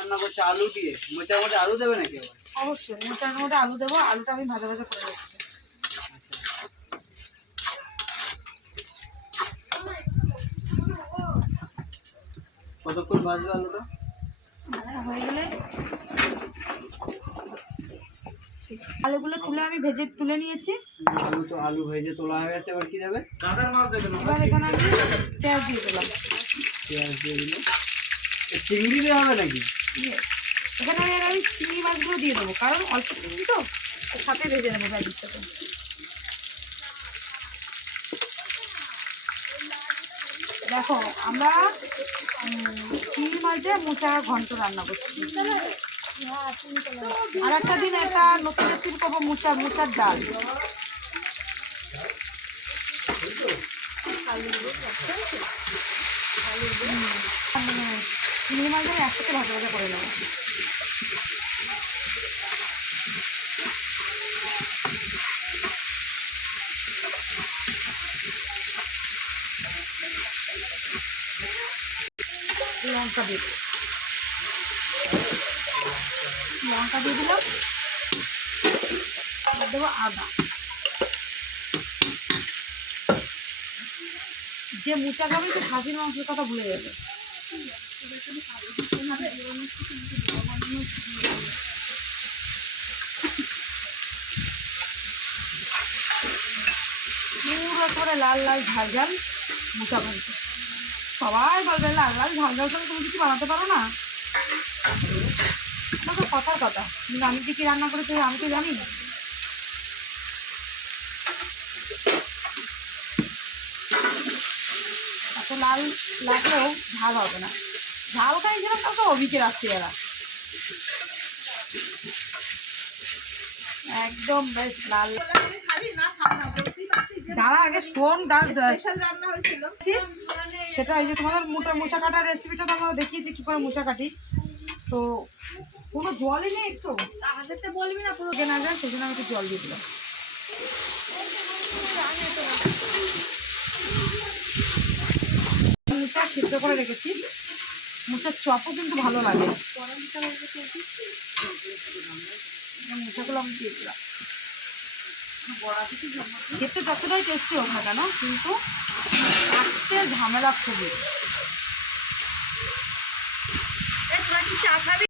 রান্না করছে আলু দিয়ে, মোচার মধ্যে আলু দেবে নাকি আবার? অবশ্যই মোচার মধ্যে আলু দেবো, আলুটা আমি ভাজা ভাজা করে দিচ্ছি। কতক্ষণ ভাজবে আলুটা? হয়ে গেলে আলুগুলো তুলে আমি ভেজে তুলে নিয়েছি। আলু ভেজে তোলা হয়ে গেছে, এবার কি দেবে? এবার এখানে আমি পেঁয়াজ দিয়ে দিলাম। পেঁয়াজ দিয়ে দিলে চিংড়ি দেওয়া হবে নাকি? এখানে আমি চিংড়ি মাছগুলো দিয়ে দেবো, কারণ অল্প চিংড়ি তো সাথে ভেজে নেবো পেঁয়াজের সাথে। দেখো আমরা চিংড়ি মাছ দিয়ে মোচা ঘন্ট রান্না করছি। আর একটা দিন একটা নতুন রেসিপি করবো, মোচার ডাল। চিংড়ি মাছ দিয়ে একসাথে ভাজা ভাজা করে নেবো। লঙ্কা দিয়ে দিলাম, দেবো আদা। যে মোচা খাবে সে খাসির মাংসের কথা ভুলে যাবে। পুরো করে লাল লাল ঝাল ঝাল মোচা বানছে। সবাই বলবে লাল লাল ঝাল ঝাল করে তুমি কিছু বানাতে পারো না, এটা তো কথার কথা। কিন্তু আমি কি রান্না করেছি আমি তো জানি না। এত লাল লাগলেও ঝাল হবে না। ঝাল খাইছিলাম কালকে অভিকে রাখছি এরা একদম বেশ লাল। দাঁড়া আগে শোন, সেটা এই যে তোমাদের মোচা কাটার রেসিপিটা তো আমরা দেখিয়েছি কি করে মোচা কাটি। তো কোনো জলই নেই, একটু বলবি না পুরো কেনা যায়, সেই জন্য আমি একটু জল দিয়ে দিলাম। মোচা সিদ্ধ করে রেখেছি, মোচার চপও কিন্তু ভালো লাগে। মোচাগুলো আমি দিয়ে দিলাম। খেতে যতটাই টেস্টি হোক না কেন, কিন্তু কাটতে ঝামেলা খুবই।